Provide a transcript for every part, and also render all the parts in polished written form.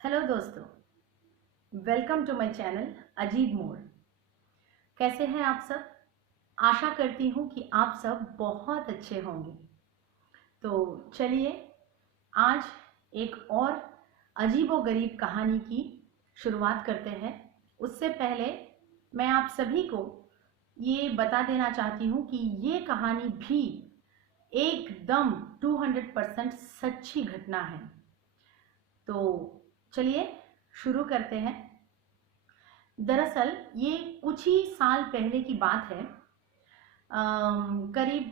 Hello दोस्तों, welcome to my channel अजीब मोड़। कैसे हैं आप सब? आशा करती हूँ कि आप सब बहुत अच्छे होंगे। तो चलिए आज एक और अजीबोगरीब कहानी की शुरुआत करते हैं। उससे पहले मैं आप सभी को ये बता देना चाहती हूँ कि ये कहानी भी एकदम 200% सच्ची घटना है। तो चलिए शुरू करते हैं। दरअसल ये कुछ ही साल पहले की बात है। करीब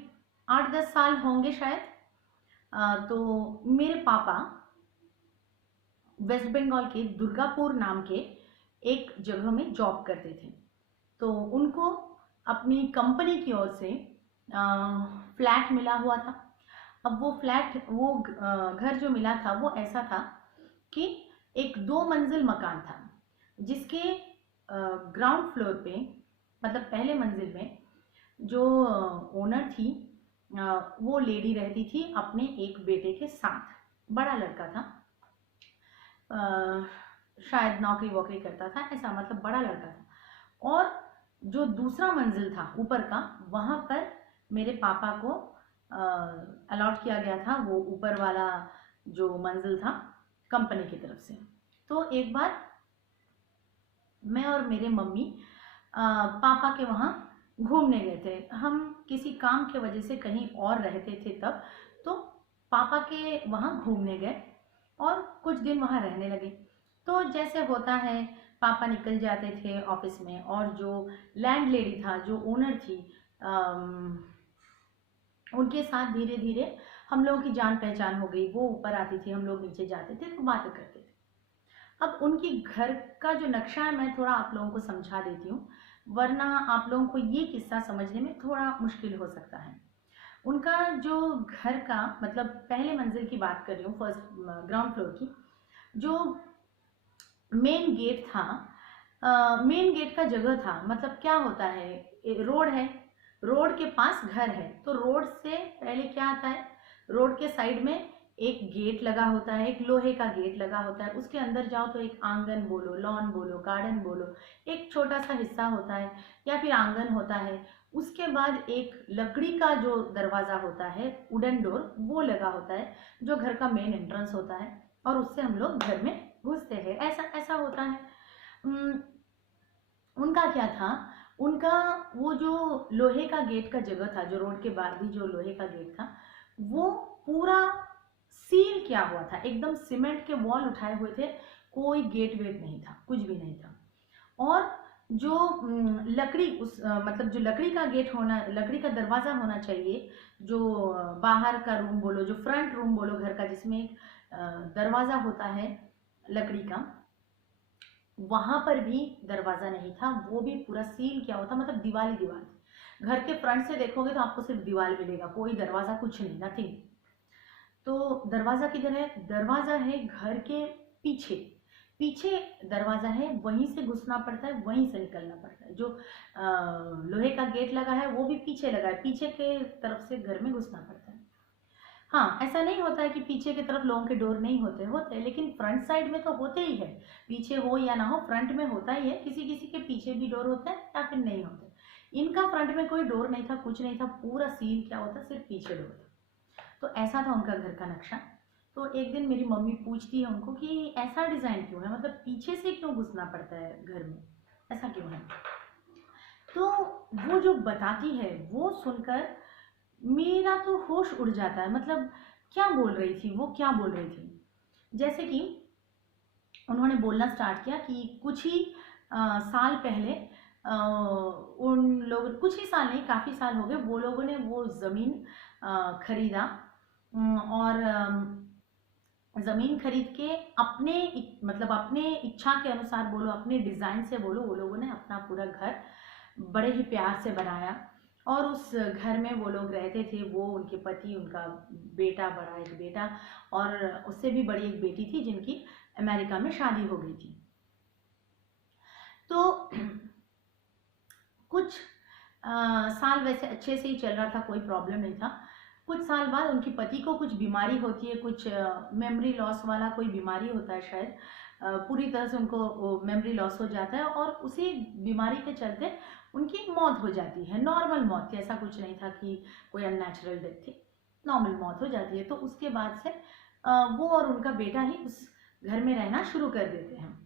8-10 साल होंगे शायद। तो मेरे पापा वेस्ट बंगाल के दुर्गापुर नाम के एक जगह में जॉब करते थे। तो उनको अपनी कंपनी की ओर से फ्लैट मिला हुआ था। अब वो घर जो मिला था वो ऐसा था कि एक 2 मंजिल मकान था, जिसके ग्राउंड फ्लोर पे मतलब पहले मंजिल में जो ओनर थी, वो लेडी रहती थी अपने एक बेटे के साथ। बड़ा लड़का था, शायद नौकरी वोकरी करता था, ऐसा मतलब बड़ा लड़का था। और जो दूसरा मंजिल था ऊपर का, वहां पर मेरे पापा को अलॉट किया गया था वो ऊपर वाला जो मंजिल था कंपनी की तरफ से। तो एक बार मैं और मेरे मम्मी पापा के वहाँ घूमने गए थे। हम किसी काम के वजह से कहीं और रहते थे तब। तो पापा के वहाँ घूमने गए और कुछ दिन वहाँ रहने लगे। तो जैसे होता है, पापा निकल जाते थे ऑफिस में और जो लैंड लेडी था, जो ओनर थी, उनके साथ धीरे धीरे हम लोगों की जान पहचान हो गई। वो ऊपर आती थी, हम लोग नीचे जाते थे, तो बातें करते थे। अब उनकी घर का जो नक्शा है मैं थोड़ा आप लोगों को समझा देती हूँ, वरना आप लोगों को ये किस्सा समझने में थोड़ा मुश्किल हो सकता है। उनका जो घर का मतलब पहले मंजिल की बात कर रही हूँ, फर्स्ट ग्राउंड फ्लोर की, जो मेन गेट था, मेन गेट का जगह था। मतलब क्या होता है, रोड है, रोड के पास घर है, तो रोड से पहले क्या आता है, रोड के साइड में एक गेट लगा होता है, एक लोहे का गेट लगा होता है। उसके अंदर जाओ तो एक आंगन बोलो, लॉन बोलो, गार्डन बोलो, एक छोटा सा हिस्सा होता है या फिर आंगन होता है। उसके बाद एक लकड़ी का जो दरवाजा होता है, वुडन डोर, वो लगा होता है, जो घर का मेन एंट्रेंस होता है, और उससे हम लोग घर में घुसते हैं। ऐसा ऐसा होता है। उम, उनका क्या था, उनका वो जो लोहे का गेट का जगह था, जो रोड के बाहर भी जो लोहे का गेट था, वो पूरा सील किया हुआ था। एकदम सीमेंट के वॉल उठाए हुए थे, कोई गेट वेट नहीं था, कुछ भी नहीं था। और जो लकड़ी मतलब जो लकड़ी का गेट होना, लकड़ी का दरवाजा होना चाहिए, जो बाहर का रूम बोलो, जो फ्रंट रूम बोलो घर का, जिसमें एक दरवाजा होता है लकड़ी का, वहां पर भी दरवाजा नहीं था। वो भी पूरा सील किया हुआ था, मतलब दीवार ही दीवार थी। घर के फ्रंट से देखोगे तो आपको सिर्फ दीवार मिलेगा, कोई दरवाजा कुछ नहीं, नथिंग। तो दरवाजा किधर है? दरवाजा है घर के पीछे। पीछे दरवाजा है, वहीं से घुसना पड़ता है, वहीं से निकलना पड़ता है। जो लोहे का गेट लगा है वो भी पीछे लगा है, पीछे के तरफ से घर में घुसना पड़ता है। हाँ, ऐसा नहीं होता है कि पीछे की तरफ लोगों के डोर नहीं होते, होते हैं, लेकिन फ्रंट साइड में तो होते ही है। पीछे हो या ना हो, फ्रंट में होता ही है। किसी किसी के पीछे भी डोर होता है या फिर नहीं होते। इनका फ्रंट में कोई डोर नहीं था, कुछ नहीं था, पूरा सील क्या होता, सिर्फ पीछे डोर था। तो ऐसा था उनका घर का नक्शा। तो एक दिन मेरी मम्मी पूछती है उनको कि ऐसा डिजाइन क्यों है, मतलब पीछे से क्यों घुसना पड़ता है घर में, ऐसा क्यों है? तो वो जो बताती है वो सुनकर मेरा तो होश उड़ जाता है। मतलब क्या बोल रही थी वो, क्या बोल रही थी? जैसे कि उन्होंने बोलना स्टार्ट किया कि कुछ ही साल पहले उन लोग, कुछ ही साल नहीं, काफ़ी साल हो गए, वो लोगों ने वो ज़मीन खरीदा। और ज़मीन खरीद के अपने मतलब अपने इच्छा के अनुसार बोलो, अपने डिज़ाइन से बोलो, वो लोगों ने अपना पूरा घर बड़े ही प्यार से बनाया। और उस घर में वो लोग रहते थे, वो, उनके पति, उनका बेटा, बड़ा एक बेटा, और उससे भी बड़ी एक बेटी थी जिनकी अमेरिका में शादी हो गई थी। तो कुछ साल वैसे अच्छे से ही चल रहा था, कोई प्रॉब्लम नहीं था। कुछ साल बाद उनकी पति को कुछ बीमारी होती है, कुछ मेमोरी लॉस वाला कोई बीमारी होता है शायद, पूरी तरह से उनको मेमोरी लॉस हो जाता है और उसी बीमारी के चलते उनकी मौत हो जाती है। नॉर्मल मौत थी, ऐसा कुछ नहीं था कि कोई अननेचुरल डेथ थी, नॉर्मल मौत हो जाती है। तो उसके बाद से वो और उनका बेटा ही उस घर में रहना शुरू कर देते हैं।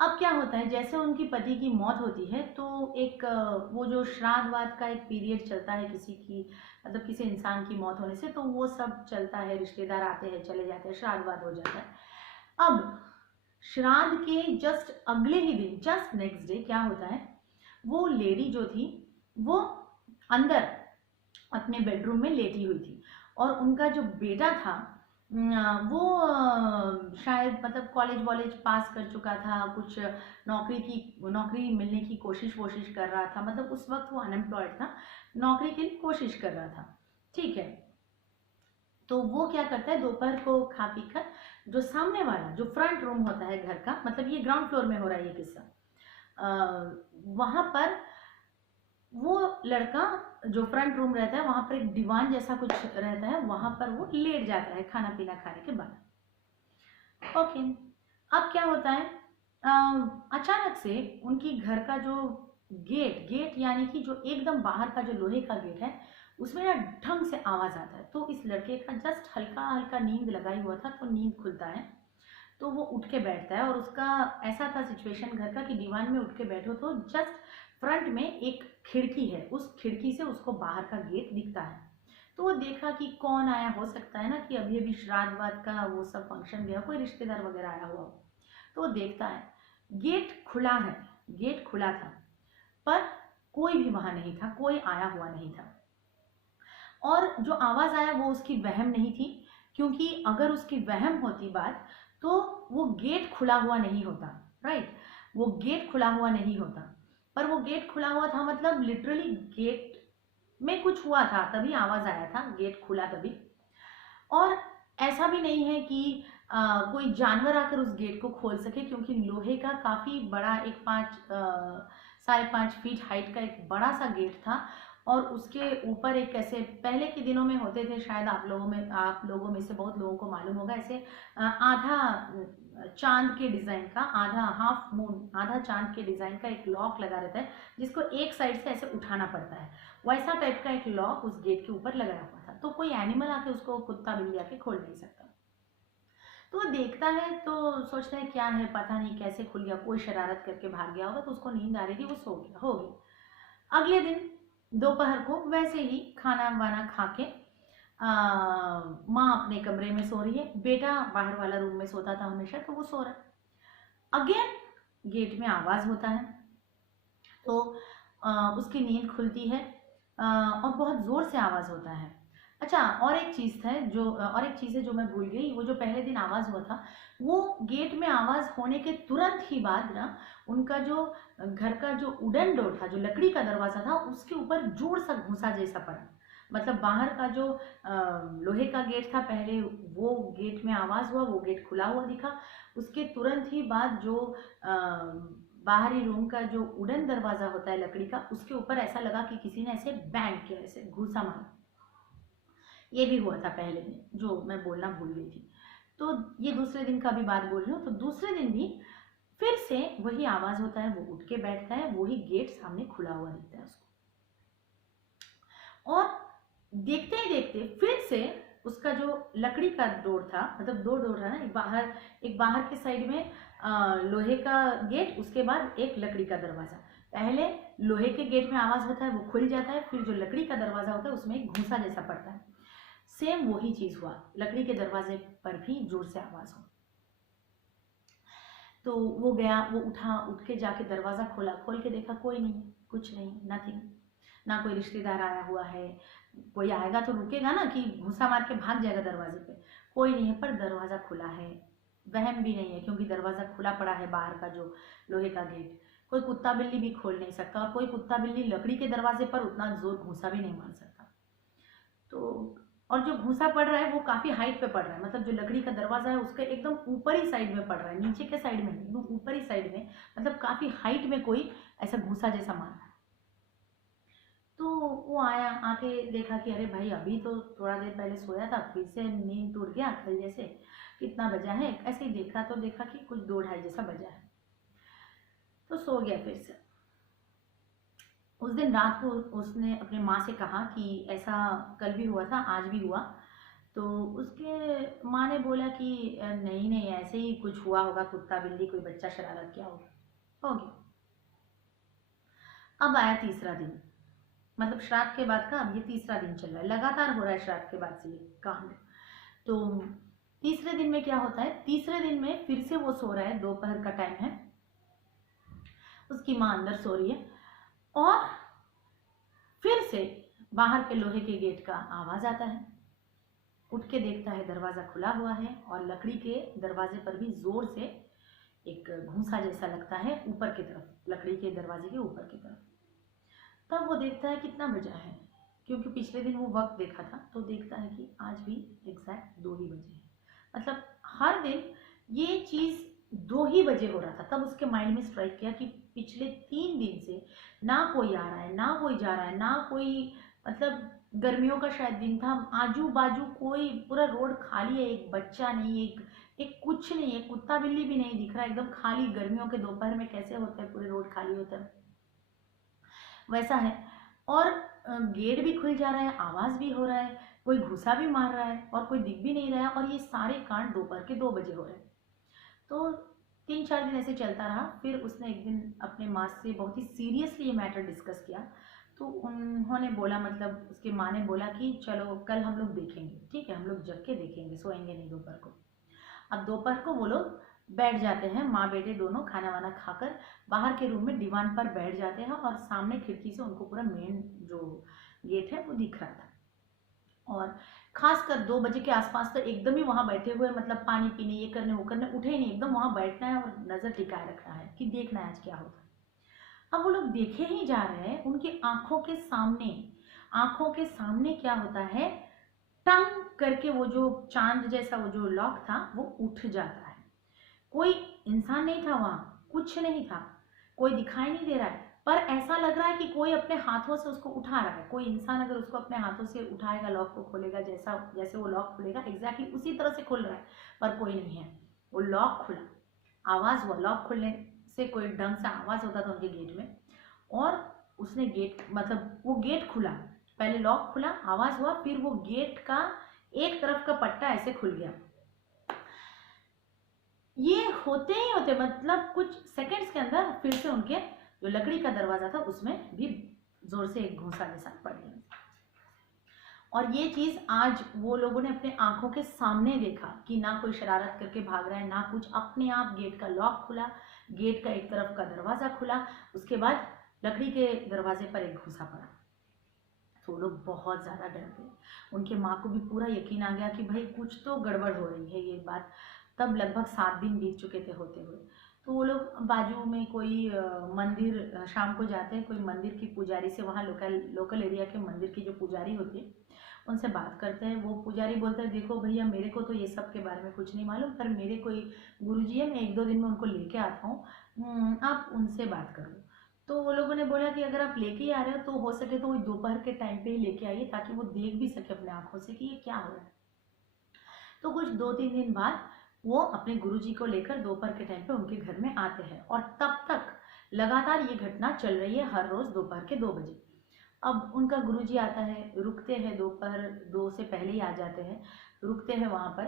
अब क्या होता है, जैसे उनकी पति की मौत होती है तो एक वो जो श्राद्ध वाद का एक पीरियड चलता है किसी की, मतलब किसी इंसान की मौत होने से, तो वो सब चलता है, रिश्तेदार आते हैं चले जाते हैं, श्राद्ध वाद हो जाता है। अब श्राद्ध के जस्ट अगले ही दिन, जस्ट नेक्स्ट डे क्या होता है, वो लेडी जो थी वो अंदर अपने बेडरूम में लेटी हुई थी और उनका जो बेटा था वो शायद मतलब कॉलेज वॉलेज पास कर चुका था, कुछ नौकरी मिलने की कोशिश कर रहा था, मतलब उस वक्त वो अनएम्प्लॉयड था, नौकरी के लिए कोशिश कर रहा था, ठीक है। तो वो क्या करता है, दोपहर को खा पी कर जो सामने वाला जो फ्रंट रूम होता है घर का, मतलब ये ग्राउंड फ्लोर में हो रहा है ये किस्सा, वहां पर वो लड़का जो फ्रंट रूम रहता है वहां पर एक दीवान जैसा कुछ रहता है, वहां पर वो लेट जाता है खाना पीना खाने के बाद। ओके, अब क्या होता है, अचानक से उनकी घर का जो गेट यानी कि जो एकदम बाहर का जो लोहे का गेट है उसमें ना ढंग से आवाज आता है। तो इस लड़के का जस्ट हल्का हल्का नींद लगाई हुआ था, तो नींद खुलता है तो वो उठ के बैठता है और उसका ऐसा था सिचुएशन घर का कि दीवान में उठ के बैठो तो जस्ट फ्रंट में एक खिड़की है, उस खिड़की से उसको बाहर का गेट दिखता है। तो वो देखा कि कौन आया, हो सकता है ना कि अभी अभी श्राद्ध वाद का वो सब फंक्शन गया, कोई रिश्तेदार वगैरह आया हुआ हो। तो वो देखता है गेट खुला है, गेट खुला था पर कोई भी वहां नहीं था, कोई आया हुआ नहीं था। और जो आवाज आया वो उसकी वहम नहीं थी, क्योंकि अगर उसकी वहम होती बात तो वो गेट खुला हुआ नहीं होता, राइट, वो गेट खुला हुआ नहीं होता, पर वो गेट खुला हुआ था, मतलब लिटरली गेट में कुछ हुआ था तभी आवाज आया था, गेट खुला तभी। और ऐसा भी नहीं है कि कोई जानवर आकर उस गेट को खोल सके, क्योंकि लोहे का काफी बड़ा एक 5.5 फीट हाइट का एक बड़ा सा गेट था और उसके ऊपर एक ऐसे पहले के दिनों में होते थे, शायद आप लोगों में से बहुत लोगों को मालूम होगा, ऐसे आधा चांद के डिजाइन का, आधा हाफ मून आधा चांद के डिजाइन का एक लॉक लगा रहता है जिसको एक साइड से ऐसे उठाना पड़ता है, वैसा टाइप का एक लॉक उस गेट के ऊपर लगाया हुआ था। तो कोई एनिमल आके उसको, कुत्ता बिल्ली आके खोल नहीं सकता। तो वो देखता है तो सोचता है क्या है, पता नहीं कैसे खुल गया, कोई शरारत करके भाग गया होगा, तो उसको नींद आ रही थी, वो सो गया, हो गया। अगले दिन दोपहर को वैसे ही खाना वाना खा के माँ अपने कमरे में सो रही है, बेटा बाहर वाला रूम में सोता था हमेशा, तो वो सो रहा है। अगेन गेट में आवाज होता है तो उसकी नींद खुलती है और बहुत जोर से आवाज होता है। अच्छा, और एक चीज है जो मैं भूल गई, वो जो पहले दिन आवाज हुआ था, वो गेट में आवाज होने के तुरंत ही बाद ना उनका जो घर का जो वुडन डोर था, जो लकड़ी का दरवाजा था, उसके ऊपर जोर सा घुसा जैसा पड़ा। मतलब बाहर का जो लोहे का गेट था पहले, वो गेट में आवाज हुआ, वो गेट खुला हुआ दिखा, उसके तुरंत ही बाद जो बाहरी रूम का जो वुडन दरवाजा होता है लकड़ी का, उसके ऊपर ऐसा लगा कि किसी ने ऐसे बैंग किया, ऐसे घुसा मारा। ये भी हुआ था पहले दिन, जो मैं बोलना भूल गई थी। तो ये दूसरे दिन का भी बात बोल रही हूँ। तो दूसरे दिन भी फिर से वही आवाज होता है, वो उठ के बैठता है, वही गेट सामने खुला हुआ दिखता है उसको, और देखते ही देखते फिर से उसका जो लकड़ी का डोर था, मतलब दो डोर था ना, एक बाहर के साइड में लोहे का गेट, उसके बाद एक लकड़ी का दरवाजा। पहले लोहे के गेट में आवाज होता है, वो खुल जाता है, फिर जो लकड़ी का दरवाजा होता है उसमें एक घूंसा जैसा पड़ता है। सेम वही चीज हुआ, लकड़ी के दरवाजे पर भी जोर से आवाज हो। तो वो गया, वो उठ के जाके दरवाजा खोला, खोल के देखा कोई नहीं, कुछ नहीं, नथिंग, ना कोई रिश्तेदार आया हुआ है, कोई आएगा तो रुकेगा ना कि घुसा मार के भाग जाएगा दरवाजे पे, कोई नहीं है, पर दरवाजा खुला है, वहम भी नहीं है क्योंकि दरवाजा खुला पड़ा है, बाहर का जो लोहे का गेट, कोई कुत्ता बिल्ली भी खोल नहीं सकता, और कोई कुत्ता बिल्ली लकड़ी के दरवाजे पर उतना जोर घुसा भी नहीं मार सकता। तो और जो घुसा पड़ रहा है वो काफी हाइट पे पड़ रहा है, मतलब जो लकड़ी का दरवाजा है उसके एकदम ऊपरी साइड में पड़ रहा है, नीचे के साइड में नहीं, एकदम ऊपरी साइड में, मतलब काफी हाइट में कोई ऐसा घुसा जैसा मार रहा है। तो वो आया, आके देखा कि अरे भाई अभी तो थोड़ा देर पहले सोया था, फिर से नींद टूट गया कल जैसे। कितना बजा है, ऐसे ही देखा तो देखा कि कुछ 2 ढाई जैसा बजा है, तो सो गया फिर से। उस दिन रात को उसने अपने माँ से कहा कि ऐसा कल भी हुआ था, आज भी हुआ। तो उसके माँ ने बोला कि नहीं नहीं, ऐसे ही कुछ हुआ होगा, कुत्ता बिल्ली कोई बच्चा शरारत किया होगा, हो गया। अब आया तीसरा दिन, मतलब श्राद्ध के बाद का अब ये तीसरा दिन चल रहा है, लगातार हो रहा है श्राद्ध के बाद से ये कांड। तो तीसरे दिन में क्या होता है, तीसरे दिन में फिर से वो सो रहा है, दोपहर का टाइम है, उसकी माँ अंदर सो रही है, और फिर से बाहर के लोहे के गेट का आवाज आता है। उठ के देखता है दरवाजा खुला हुआ है, और लकड़ी के दरवाजे पर भी जोर से एक घूंसा जैसा लगता है ऊपर की तरफ, लकड़ी के दरवाजे के ऊपर की तरफ। तब वो देखता है कितना बजा है, क्योंकि पिछले दिन वो वक्त देखा था, तो देखता है कि आज भी एग्जैक्ट 2 ही बजे हैं। मतलब हर दिन ये चीज 2 ही बजे हो रहा था। तब उसके माइंड में स्ट्राइक किया कि पिछले 3 दिन से ना कोई आ रहा है, ना कोई जा रहा है, ना कोई, मतलब गर्मियों का शायद दिन था, आजू बाजू कोई, पूरा रोड खाली है, एक बच्चा नहीं, एक एक कुछ नहीं है, कुत्ता बिल्ली भी नहीं दिख रहा, एकदम खाली। गर्मियों के दोपहर में कैसे होता है, पूरे रोड खाली होता है, वैसा है। और गेट भी खुल जा रहा है, आवाज भी हो रहा है, कोई घुसा भी मार रहा है, और कोई दिख भी नहीं रहा है, और ये सारे कांड दोपहर के 2 बजे हो रहे हैं। तो 3-4 दिन ऐसे चलता रहा। फिर उसने एक दिन अपने माँ से बहुत ही सीरियसली ये मैटर डिस्कस किया। तो उन्होंने बोला, मतलब उसकी माँ ने बोला कि चलो कल हम लोग देखेंगे, ठीक है, हम लोग जग के देखेंगे, सोएंगे नहीं दोपहर को। अब दोपहर को वो लोग बैठ जाते हैं, माँ बेटे दोनों, खाना वाना खाकर बाहर के रूम में दीवान पर बैठ जाते हैं, और सामने खिड़की से उनको पूरा मेन जो गेट है वो दिख रहा था। और खासकर 2 बजे के आसपास तो एकदम ही वहां बैठे हुए, मतलब पानी पीने, ये करने वो करने, उठे ही नहीं, एकदम वहां बैठना है और नजर टिकाए रखना है कि देखना है आज क्या होता है। अब वो लोग देखे ही जा रहे हैं, उनकी आंखों के सामने, आंखों के सामने क्या होता है, टंग करके वो जो चांद जैसा वो जो लॉक था वो उठ जाता है। कोई इंसान नहीं था वहां, कुछ नहीं था, कोई दिखाई नहीं दे रहा है, पर ऐसा लग रहा है कि कोई अपने हाथों से उसको उठा रहा है। कोई इंसान अगर उसको अपने हाथों से उठाएगा, लॉक को खोलेगा, जैसा जैसे वो लॉक खुलेगा एग्जैक्टली उसी तरह से खुल रहा है, पर कोई नहीं है। वो लॉक खुला, आवाज हुआ, लॉक खुलने से कोई ढंग से आवाज होता था उनके गेट में, और उसने गेट, मतलब वो गेट खुला, पहले लॉक खुला, आवाज हुआ, फिर वो गेट का एक तरफ का पट्टा ऐसे खुल गया। ये होते ही होते, मतलब कुछ सेकंड्स के अंदर फिर से उनके जो लकड़ी का दरवाजा था उसमें भी जोर से एक घूंसा जैसा पड़ गया। और ये चीज आज वो लोगों ने अपने आंखों के सामने देखा कि ना कोई शरारत करके भाग रहा है, ना कुछ, अपने आप गेट का लॉक खुला, गेट का एक तरफ का दरवाजा खुला, उसके बाद लकड़ी के दरवाजे पर एक घूंसा पड़ा। तो लोग बहुत ज़्यादा डर गए। उनके माँ को भी पूरा यकीन आ गया कि भाई कुछ तो गड़बड़ हो रही है, ये बात। तब लगभग 7 दिन बीत चुके थे होते हुए। तो वो लोग बाजू में कोई मंदिर, शाम को जाते हैं, कोई मंदिर की पुजारी से, वहाँ लोकल एरिया के मंदिर की जो पुजारी होती है उनसे बात करते हैं। वो पुजारी बोलते हैं, देखो भैया मेरे को तो ये सब के बारे में कुछ नहीं मालूम, पर मेरे कोई गुरुजी है, मैं 1-2 दिन में उनको लेके आता हूँ, आप उनसे बात करो। तो वो लोगों ने बोला कि अगर आप लेके ही आ रहे हो तो हो सके तो वही दोपहर के टाइम पे ही लेके आइए, ताकि वो देख भी सके अपने आंखों से कि ये क्या हो रहा है। तो कुछ 2-3 दिन बाद वो अपने गुरुजी को लेकर दोपहर के टाइम पे उनके घर में आते हैं, और तब तक लगातार ये घटना चल रही है, हर रोज दोपहर के 2 बजे। अब उनका गुरुजी आता है, रुकते हैं, दोपहर 2 से पहले ही आ जाते हैं, रुकते हैं वहां पर,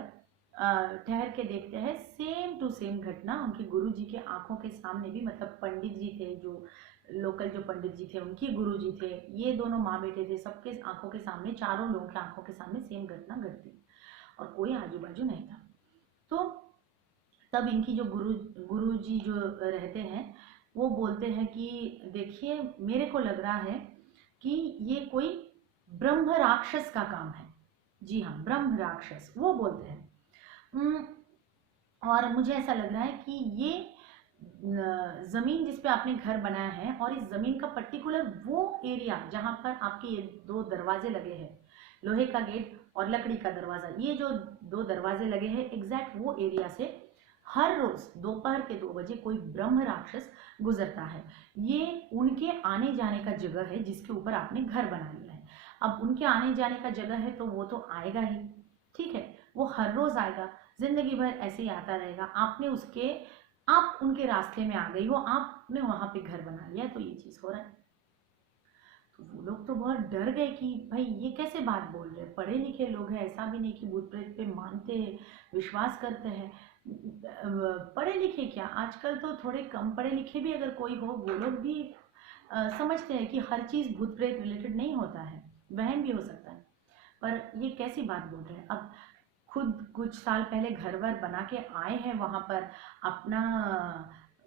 ठहर के देखते हैं, सेम टू सेम घटना उनके गुरुजी के आंखों के सामने भी, मतलब पंडित जी थे, जो लोकल जो पंडित जी थे उनके गुरुजी थे, ये दोनों माँ बेटे थे, सबके आंखों के सामने, चारों लोगों के आंखों के सामने सेम घटना घटती, और कोई आजू बाजू नहीं था। तो तब इनकी जो गुरुजी जो रहते हैं वो बोलते हैं कि देखिए मेरे को लग रहा है कि ये कोई ब्रह्म राक्षस का काम है। जी हाँ, ब्रह्म राक्षस, वो बोलते हैं। और मुझे ऐसा लग रहा है कि ये जमीन जिस पे आपने घर बनाया है, और इस जमीन का पर्टिकुलर वो एरिया जहां पर आपके ये 2 दरवाजे लगे हैं, लोहे का गेट और लकड़ी का दरवाजा, ये जो 2 दरवाजे लगे हैं, एग्जैक्ट वो एरिया से हर रोज दोपहर के 2 बजे कोई ब्रह्म राक्षस गुजरता है। ये उनके आने जाने का जगह है जिसके ऊपर आपने घर बना लिया है। अब उनके आने जाने का जगह है तो वो तो आएगा ही, ठीक है, वो हर रोज आएगा, जिंदगी भर ऐसे ही आता रहेगा। आप उनके रास्ते में आ गई हो, आपने वहां पे घर बना लिया, तो ये चीज हो रहा है। तो वो लोग तो बहुत डर गए कि भाई ये कैसे बात बोल रहे हैं, पढ़े लिखे लोग हैं, ऐसा भी नहीं कि भूत प्रेत पे मानते हैं, विश्वास करते हैं। पढ़े लिखे क्या, आजकल तो थोड़े कम पढ़े लिखे भी अगर कोई हो, वो लोग भी समझते हैं कि हर चीज भूत प्रेत रिलेटेड नहीं होता है, वहम भी हो सकता है। पर ये कैसी बात बोल रहे हैं। अब खुद कुछ साल पहले घर वर बना के आए हैं वहां पर, अपना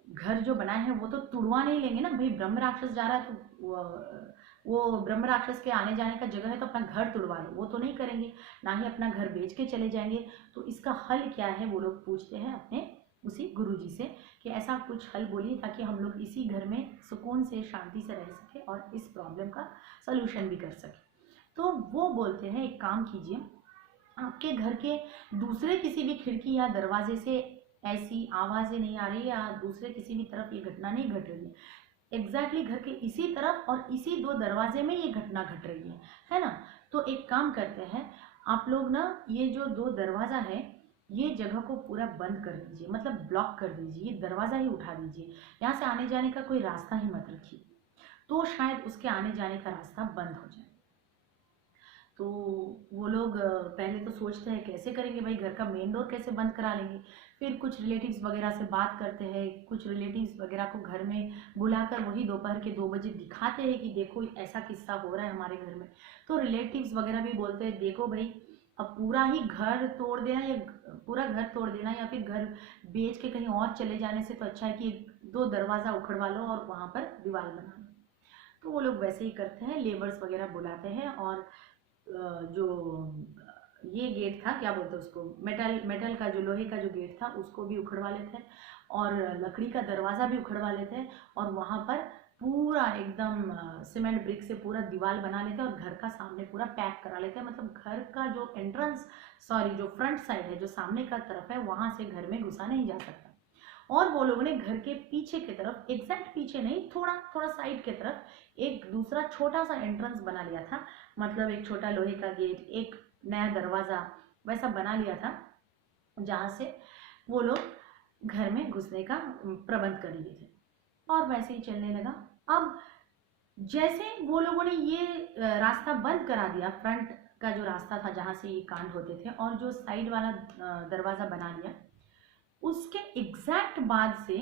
घर जो बनाए हैं वो तो तुड़वा नहीं लेंगे ना भाई। ब्रह्म राक्षस जा रहा है तो वो ब्रह्म राक्षस के आने जाने का जगह है तो अपना घर तुड़वा लो, वो तो नहीं करेंगे। ना ही अपना घर बेच के चले जाएंगे। तो इसका हल क्या है, वो लोग पूछते हैं अपने उसी गुरुजी से कि ऐसा कुछ हल बोलिए ताकि हम लोग इसी घर में सुकून से शांति से रह सके और इस प्रॉब्लम का सलूशन भी कर सके। तो वो बोलते हैं एक काम कीजिए, आपके घर के दूसरे किसी भी खिड़की या दरवाजे से ऐसी आवाजें नहीं आ रही, या दूसरे किसी भी तरफ ये घटना नहीं घट रही है। एग्जैक्टली घर के इसी तरफ और इसी 2 दरवाजे में ये घटना घट रही है ना। तो एक काम करते हैं, आप लोग ना ये जो 2 दरवाजा है ये जगह को पूरा बंद कर दीजिए, मतलब ब्लॉक कर दीजिए, ये दरवाजा ही उठा दीजिए, यहाँ से आने जाने का कोई रास्ता ही मत रखिए, तो शायद उसके आने जाने का रास्ता बंद हो जाए। तो वो लोग पहले तो सोचते हैं कैसे करेंगे भाई, घर का मेन डोर कैसे बंद करा लेंगे। फिर कुछ रिलेटिव्स वगैरह से बात करते हैं, कुछ रिलेटिव्स वगैरह को घर में बुलाकर वही दोपहर के 2 बजे दिखाते हैं कि देखो ऐसा किस्सा हो रहा है हमारे घर में। तो रिलेटिव्स वगैरह भी बोलते हैं देखो भाई, अब पूरा ही घर तोड़ देना, या पूरा घर तोड़ देना या फिर घर बेच के कहीं और चले जाने से तो अच्छा है कि 2 दरवाज़ा उखड़वा लो और वहाँ पर दीवार बना लो। तो वो लोग वैसे ही करते हैं, लेबर्स वगैरह बुलाते हैं और जो ये गेट था, क्या बोलते हैं उसको, मेटल का जो लोहे का जो गेट था उसको भी उखड़वा लेते हैं और लकड़ी का दरवाज़ा भी उखड़वा लेते हैं और वहाँ पर पूरा एकदम सीमेंट ब्रिक से पूरा दीवार बना लेते हैं और घर का सामने पूरा पैक करा लेते हैं। मतलब घर का जो एंट्रेंस, सॉरी जो फ्रंट साइड है, जो सामने का तरफ है, वहाँ से घर में घुसा नहीं जा सकता। और वो लोगों ने घर के पीछे की तरफ, एग्जैक्ट पीछे नहीं, थोड़ा थोड़ा साइड के तरफ एक दूसरा छोटा सा एंट्रेंस बना लिया था। मतलब एक छोटा लोहे का गेट, एक नया दरवाज़ा वैसा बना लिया था जहाँ से वो लोग घर में घुसने का प्रबंध कर लिए थे और वैसे ही चलने लगा। अब जैसे वो लोगों ने ये रास्ता बंद करा दिया, फ्रंट का जो रास्ता था जहाँ से ये कांड होते थे, और जो साइड वाला दरवाज़ा बना लिया, उसके एग्जैक्ट बाद से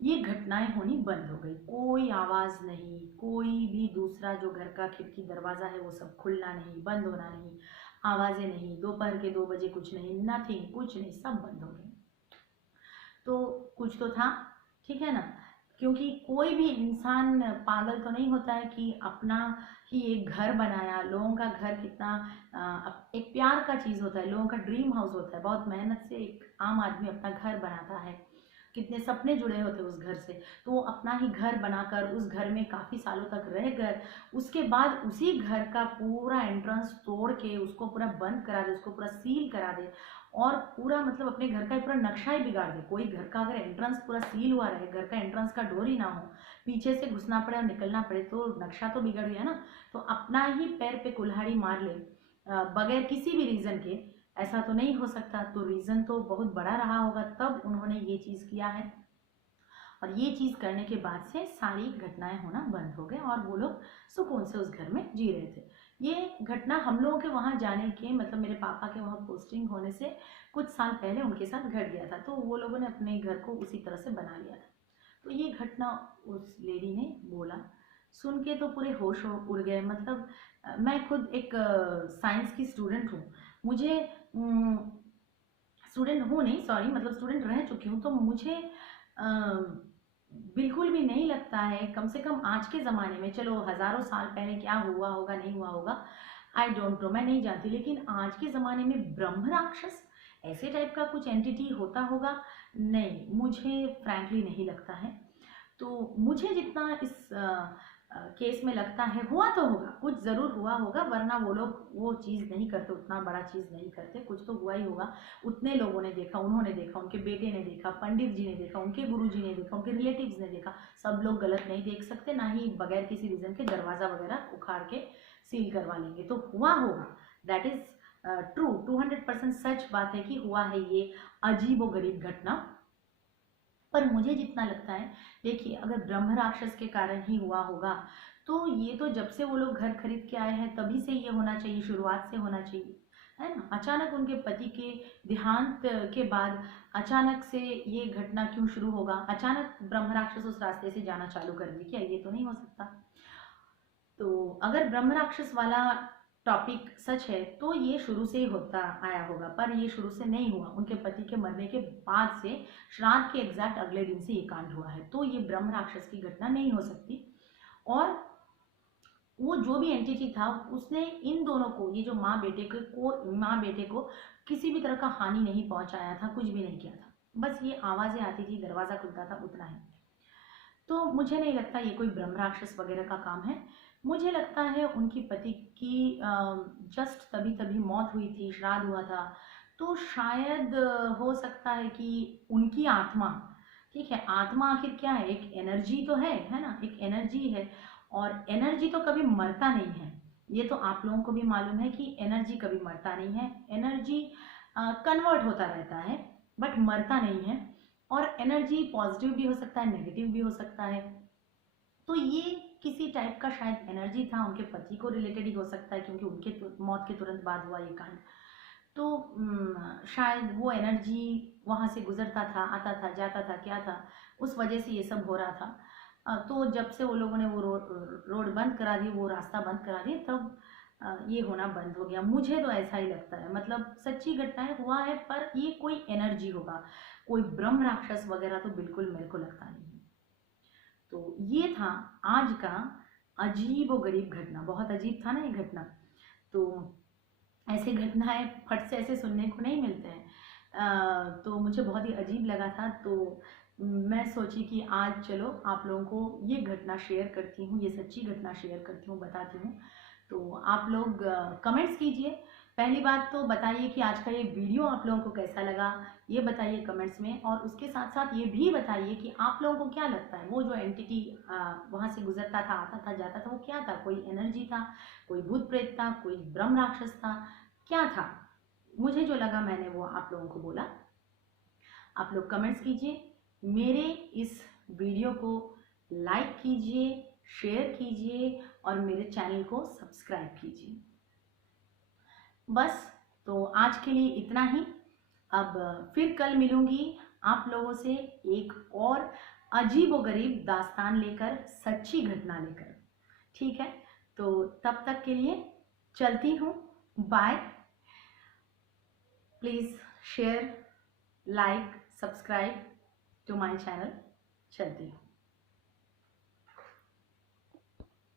ये घटनाएं होनी बंद हो गई। कोई आवाज़ नहीं, कोई भी दूसरा जो घर का खिड़की दरवाज़ा है वो सब खुलना नहीं, बंद होना नहीं, आवाज़ें नहीं, दोपहर के 2 बजे कुछ नहीं, नथिंग, कुछ नहीं, सब बंद हो गए। तो कुछ तो था, ठीक है ना, क्योंकि कोई भी इंसान पागल तो नहीं होता है कि अपना ही एक घर बनाया। लोगों का घर कितना एक प्यार का चीज़ होता है, लोगों का ड्रीम हाउस होता है, बहुत मेहनत से एक आम आदमी अपना घर बनाता है, कितने सपने जुड़े होते हैं उस घर से। तो वो अपना ही घर बनाकर उस घर में काफ़ी सालों तक रहकर उसके बाद उसी घर का पूरा एंट्रेंस तोड़ के उसको पूरा बंद करा दे, उसको पूरा सील करा दे और पूरा मतलब अपने घर का पूरा नक्शा ही बिगाड़ दे। कोई घर का अगर एंट्रेंस पूरा सील हुआ रहे, घर का एंट्रेंस का डोर ही ना हो, पीछे से घुसना पड़े और निकलना पड़े, तो नक्शा तो बिगड़ गया ना। तो अपना ही पैर पे कुल्हाड़ी मार ले बगैर किसी भी रीज़न के, ऐसा तो नहीं हो सकता। तो रीज़न तो बहुत बड़ा रहा होगा, तब उन्होंने ये चीज़ किया है। और ये चीज़ करने के बाद से सारी घटनाएं होना बंद हो गए और वो लोग सुकून से उस घर में जी रहे थे। ये घटना हम लोगों के वहाँ जाने के, मतलब मेरे पापा के वहाँ पोस्टिंग होने से कुछ साल पहले उनके साथ घट गया था। तो वो लोगों ने अपने घर को उसी तरह से बना लिया था। तो ये घटना उस लेडी ने बोला, सुन के तो पूरे होश उड़ गए। मतलब मैं खुद एक साइंस की स्टूडेंट हूँ, मुझे स्टूडेंट हूँ नहीं, सॉरी, मतलब स्टूडेंट रह चुकी हूँ, तो मुझे बिल्कुल भी नहीं लगता है, कम से कम आज के ज़माने में, चलो हज़ारों साल पहले क्या हुआ होगा नहीं हुआ होगा, आई डोंट नो, मैं नहीं जानती, लेकिन आज के ज़माने में ब्रह्म राक्षस ऐसे टाइप का कुछ एंटिटी होता होगा, नहीं, मुझे फ्रैंकली नहीं लगता है। तो मुझे जितना इस केस में लगता है हुआ तो होगा, कुछ ज़रूर हुआ होगा, वरना वो लोग वो चीज़ नहीं करते, उतना बड़ा चीज़ नहीं करते, कुछ तो हुआ ही होगा। उतने लोगों ने देखा, उन्होंने देखा, उनके बेटे ने देखा, पंडित जी ने देखा, उनके गुरु जी ने देखा, उनके रिलेटिव्स ने देखा। सब लोग गलत नहीं देख सकते, ना ही बगैर किसी रीज़न के दरवाज़ा वगैरह उखाड़ के सील करवा लेंगे। तो हुआ होगा, दैट इज़ ट्रू, 200% सच बात है कि हुआ है ये अजीबो गरीब घटना। पर मुझे जितना लगता है, देखिए अगर ब्रह्म राक्षस के कारण ही हुआ होगा तो ये तो जब से वो लोग घर खरीद के आए हैं तभी से ये होना चाहिए, शुरुआत से होना चाहिए, है ना। अचानक उनके पति के देहांत के बाद अचानक से ये घटना क्यों शुरू होगा, अचानक ब्रह्म राक्षस उस रास्ते से जाना चालू कर दी क्या, ये तो नहीं हो सकता। तो अगर ब्रह्म राक्षस वाला टॉपिक सच है तो ये शुरू से ही होता आया होगा, पर ये शुरू से नहीं हुआ, उनके पति के मरने के बाद से श्राद्ध के एग्जैक्ट अगले दिन से ये कांड हुआ है, तो ये ब्रह्म राक्षस की घटना नहीं हो सकती। और वो जो भी एंटिटी था उसने इन दोनों को, ये जो माँ बेटे को किसी भी तरह का हानि नहीं पहुंचाया था, कुछ भी नहीं किया था, बस ये आवाजें आती थी, दरवाजा खुलता था, उतना ही। तो मुझे नहीं लगता ये कोई ब्रह्म राक्षस वगैरह का काम है। मुझे लगता है उनकी पति की जस्ट तभी तभी मौत हुई थी, श्राद्ध हुआ था, तो शायद हो सकता है कि उनकी आत्मा, ठीक है, आत्मा आखिर क्या है, एक एनर्जी तो है ना, एक एनर्जी है, और एनर्जी तो कभी मरता नहीं है, ये तो आप लोगों को भी मालूम है कि एनर्जी कभी मरता नहीं है, एनर्जी कन्वर्ट होता रहता है बट मरता नहीं है। और एनर्जी पॉजिटिव भी हो सकता है, नेगेटिव भी हो सकता है। तो ये किसी टाइप का शायद एनर्जी था, उनके पति को रिलेटेड ही हो सकता है क्योंकि उनके मौत के तुरंत बाद हुआ ये कांड। तो शायद वो एनर्जी वहाँ से गुजरता था, आता था, जाता था, क्या था, उस वजह से ये सब हो रहा था। तो जब से वो लोगों ने वो रोड बंद करा दी, वो रास्ता बंद करा दिया, तब ये होना बंद हो गया। मुझे तो ऐसा ही लगता है, मतलब सच्ची घटनाएं हुआ है, पर ये कोई एनर्जी होगा, कोई ब्रह्म राक्षस वगैरह तो बिल्कुल मेरे को लगता नहीं है। तो ये था आज का अजीब व गरीब घटना, बहुत अजीब था ना ये घटना। तो ऐसे घटनाएं फट से ऐसे सुनने को नहीं मिलते हैं, तो मुझे बहुत ही अजीब लगा था। तो मैं सोची कि आज चलो आप लोगों को ये घटना शेयर करती हूँ, ये सच्ची घटना शेयर करती हूँ, बताती हूँ। तो आप लोग कमेंट्स कीजिए। पहली बात तो बताइए कि आज का ये वीडियो आप लोगों को कैसा लगा, ये बताइए कमेंट्स में। और उसके साथ साथ ये भी बताइए कि आप लोगों को क्या लगता है, वो जो एंटिटी वहाँ से गुजरता था, आता था, जाता था, वो क्या था, कोई एनर्जी था, कोई भूत प्रेत था, कोई ब्रह्म राक्षस था, क्या था। मुझे जो लगा मैंने वो आप लोगों को बोला। आप लोग कमेंट्स कीजिए, मेरे इस वीडियो को लाइक कीजिए, शेयर कीजिए और मेरे चैनल को सब्सक्राइब कीजिए। बस, तो आज के लिए इतना ही। अब फिर कल मिलूंगी आप लोगों से एक और अजीबोगरीब दास्तान लेकर, सच्ची घटना लेकर, ठीक है। तो तब तक के लिए चलती हूँ, bye. Please share, like, subscribe to my channel. चलती हूँ।